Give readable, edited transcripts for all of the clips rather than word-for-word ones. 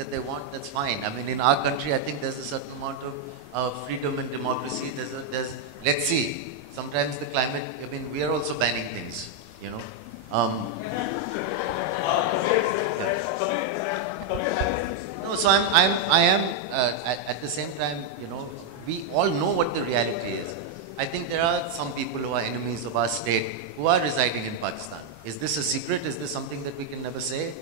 that they want, that's fine. I mean, in our country, I think there's a certain amount of freedom and democracy. Let's see. Sometimes the climate, I mean, we are also banning things, you know. No, so I am at the same time, you know, we all know what the reality is. I think there are some people who are enemies of our state who are residing in Pakistan. Is this a secret? Is this something that we can never say?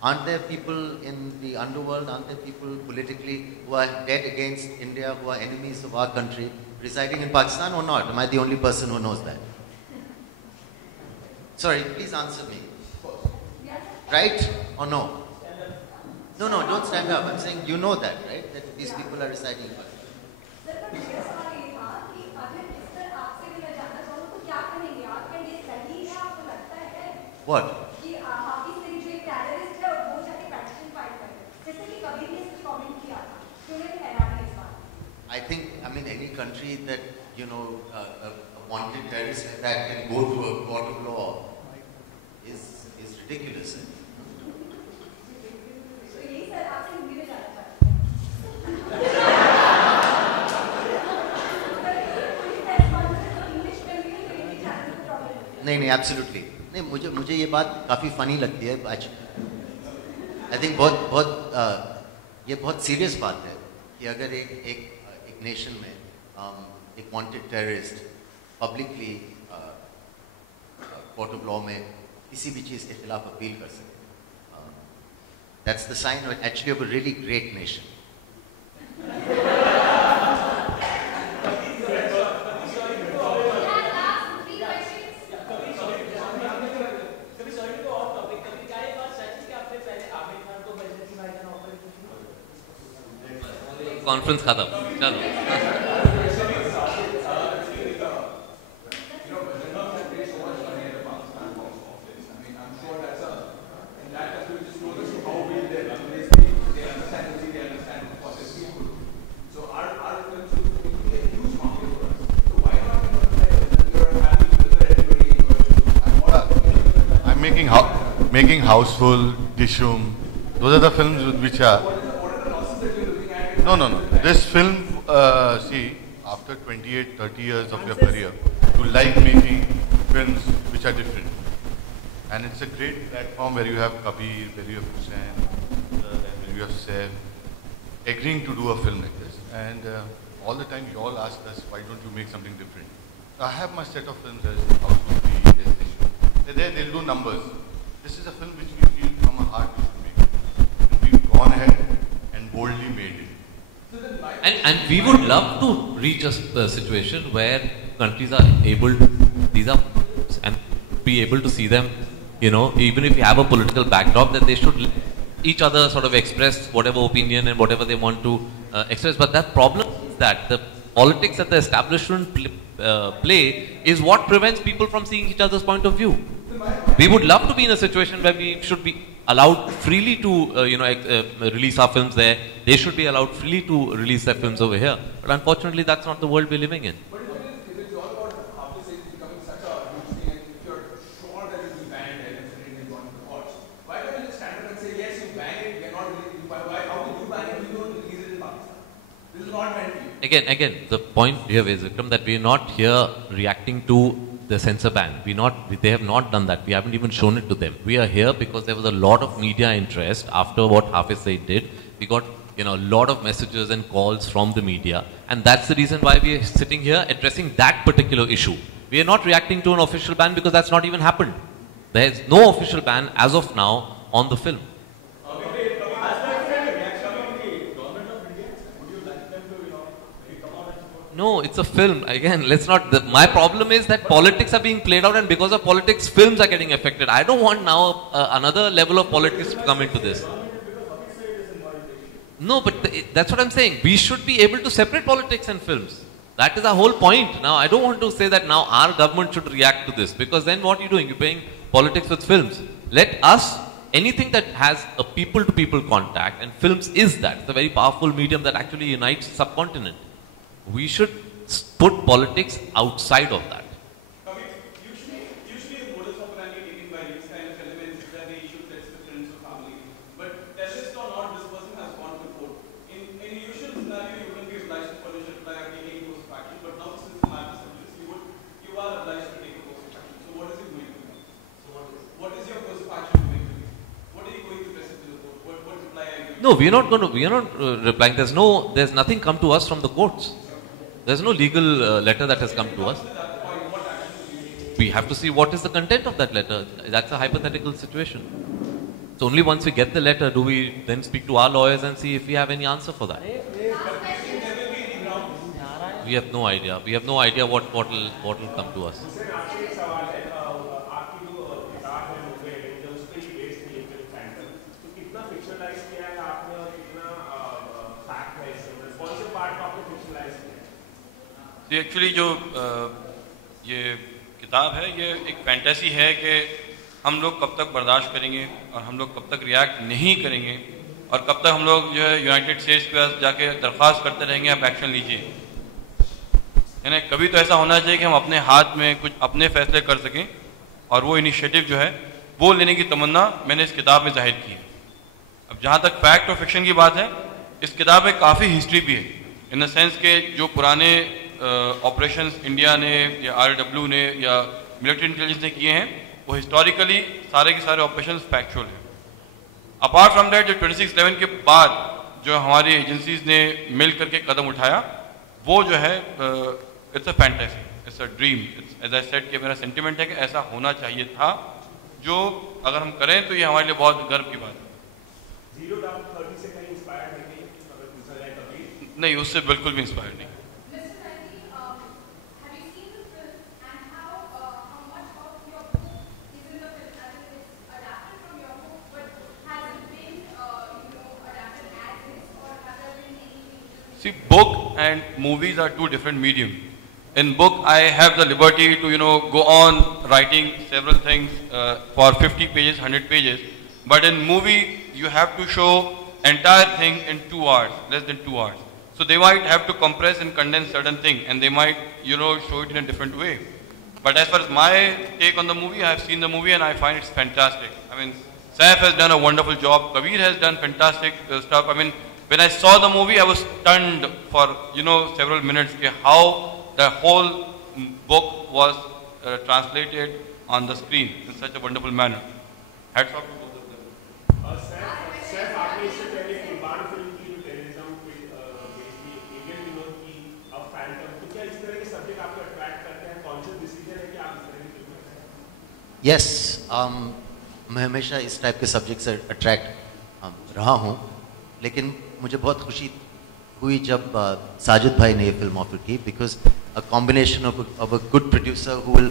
Aren't there people in the underworld, aren't there people politically who are dead against India, who are enemies of our country, residing in Pakistan or not? Am I the only person who knows that? Sorry, please answer me. Right or no? No, don't stand up. I'm saying you know that, right? That these people are residing in Pakistan. What? I think, I mean, any country that, you know, a wanted terrorist like that can go to a court of law is ridiculous. नहीं, absolutely. नहीं, मुझे ये बात काफ़ी funny लगती है. I think ये बहुत सीरियस बात है कि अगर एक नेशन में एक wanted terrorist publicly court of law में किसी भी चीज़ के खिलाफ अपील कर सके. That's the sign actually of a really great nation. Conference खत्म. चलो. Making Houseful, Dishoom, those are the films which are... No. This film, see, after 28, 30 years of your career, you like making films which are different. And it's a great platform where you have Kabir, where you have Hussain, where you have Saif, agreeing to do a film like this. And all the time you all ask us, why don't you make something different? I have my set of films as Houseful, they'll do numbers. This is a film which we feel from our heart we should make. And we've gone ahead and boldly made it. And we would love to reach a situation where countries are able to, these are, and be able to see them, you know, even if we have a political backdrop, that they should each other sort of express whatever opinion and whatever they want to express. But that problem is that the politics that the establishment play is what prevents people from seeing each other's point of view. We would love to be in a situation where we should be allowed freely to, release our films there. They should be allowed freely to release their films over here. But unfortunately, that's not the world we're living in. But it's all about how to say it's becoming such a huge thing, and if you're sure that it will be banned and it's an Indian one to watch, why don't you just stand up and say, yes, you ban it, we're not releasing it. How will you ban it if you don't release it in Pakistan? This is not meant for you. Again, the point here is, Vikram, that we're not here reacting to the censor ban. They have not done that. We haven't even shown it to them. We are here because there was a lot of media interest after what Hafiz Saeed did. We got, a lot of messages and calls from the media, and that's the reason why we are sitting here addressing that particular issue. We are not reacting to an official ban because that's not even happened. There is no official ban as of now on the film. No, it's a film. Again, my problem is that politics are being played out, and because of politics, films are getting affected. I don't want now another level of politics to come into this. No, but that's what I'm saying. We should be able to separate politics and films. That is our whole point. Now, I don't want to say that now our government should react to this, because then what are you doing? You're playing politics with films. Let us, anything that has a people-to-people contact, and films is that. It's a very powerful medium that actually unites the subcontinent. We should put politics outside of that. Usually the modus operandi taken by these kind of elements is that they shoot that's the friends or family. But terrorist or not, this person No, we are not going to. We are not replying. There's nothing come to us from the courts. There's no legal letter that has come to us. We have to see what is the content of that letter. That's a hypothetical situation. So only once we get the letter do we then speak to our lawyers and see if we have any answer for that. We have no idea. We have no idea what will come to us. Actually जो ये किताब है ये एक fantasy है कि हम लोग कब तक बर्दाश्त करेंगे और हम लोग कब तक रिएक्ट नहीं करेंगे और कब तक हम लोग जो है यूनाइटेड स्टेट्स के पास जाके दरख्वास्त करते रहेंगे आप एक्शन लीजिए। यानी कभी तो ऐसा होना चाहिए कि हम अपने हाथ में कुछ अपने फैसले कर सकें और वो इनिशिएटिव जो है वो लेने की तमन्ना मैंने इस किताब में जाहिर की है। अब जहाँ तक फैक्ट और फिक्शन की बात है, इस किताब में काफ़ी हिस्ट्री भी है, इन द सेंस के जो पुराने ऑपरेशंस इंडिया ने या RW ने या मिलिट्री इंटेलिजेंस ने किए हैं वो हिस्टोरिकली सारे के सारे ऑपरेशंस फैक्चुअल हैं। अपार्ट फ्रॉम दैट जो 26/11 के बाद जो हमारी एजेंसीज ने मिल करके कदम उठाया वो जो है it's a fantasy, it's a dream, as I said कि मेरा सेंटिमेंट है कि ऐसा होना चाहिए था, जो अगर हम करें तो ये हमारे लिए बहुत गर्व की बात है। नहीं, उससे बिल्कुल भी इंस्पायर नहीं। See, book and movies are two different mediums. In book, I have the liberty to, go on writing several things for 50 pages, 100 pages. But in movie, you have to show entire thing in 2 hours, less than 2 hours. So they might have to compress and condense certain thing, and they might, show it in a different way. But as far as my take on the movie, I have seen the movie and I find it's fantastic. I mean, Saif has done a wonderful job. Kabir has done fantastic stuff. I mean, when I saw the movie, I was stunned for, several minutes how the whole book was translated on the screen in such a wonderful manner. Hats off to both of them. Saif आपने इससे पहले कुर्बान film की जो terrorism पे based थी, alien Vinod की, अब फैंटम, तो क्या इस तरह के सब्जेक्ट आपको अट्रैक्ट करते हैं? कॉन्शियस डिसीजन है कि आप इस तरह की फिल्म करते हैं? Yes, मैं हमेशा इस टाइप के सब्जेक्ट से अट्रैक्ट रहा हूँ, लेकिन मुझे बहुत खुशी हुई जब साजिद भाई ने ये फिल्म ऑफर की, because a combination of a good producer who will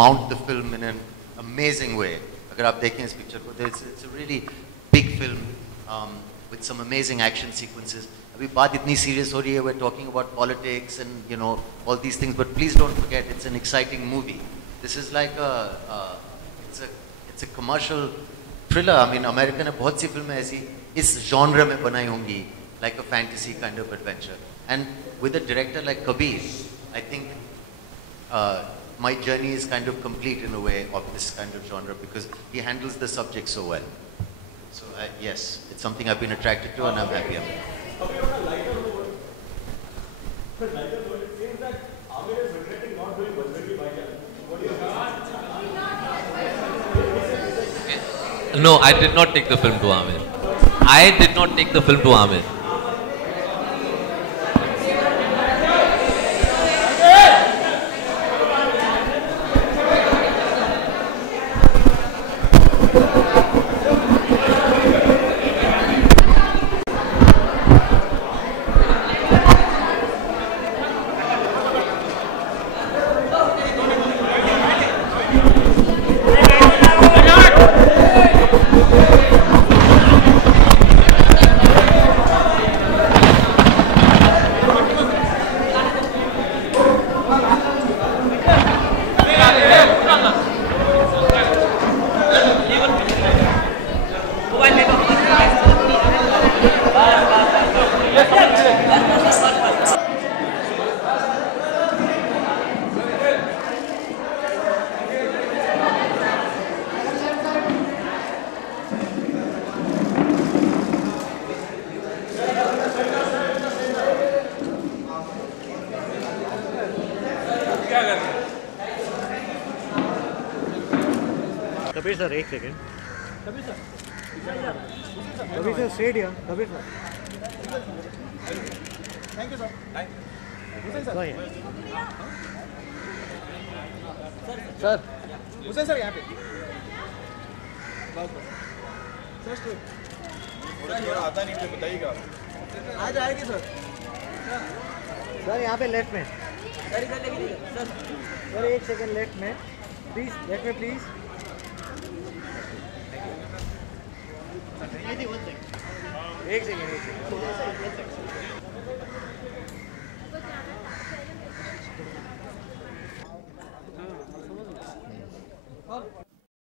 mount the film in an amazing way. अगर आप देखें इस पिक्चर को, it's a really big film with some amazing action sequences. अभी बात इतनी सीरियस हो रही है, we are talking about politics and all these things, but please don't forget it's an exciting movie. This is like it's a commercial thriller. I mean America ने बहुत सी फिल्में ऐसी इस जॉनर में बनाई होंगी, like a fantasy kind of adventure. And with a director like Kabir, I think my journey is kind of complete in a way of this kind of genre, because he handles the subject so well. So yes, it's something I've been attracted to and I'm happy about it. Okay, on a lighter note, it seems that Amir is regretting not doing Bajrangi Bhaijaan. What do you think? No, I did not take the film to Amir. I did not take the film to Amir. Kabir sir एक second. Kabir sir, straight here. Kabir sir. Thank you, sir. Go ahead. Sir. Hussain sir यहाँ पे. Sir straight. थोड़ा आता नहीं मुझे बताइएगा. आ जाएगी sir. Sir यहाँ पे लेफ्ट में. सर इधर लेके सर. सर एक सेकंड लेफ्ट में. प्लीज लेफ्ट में प्लीज. एक सेकंड.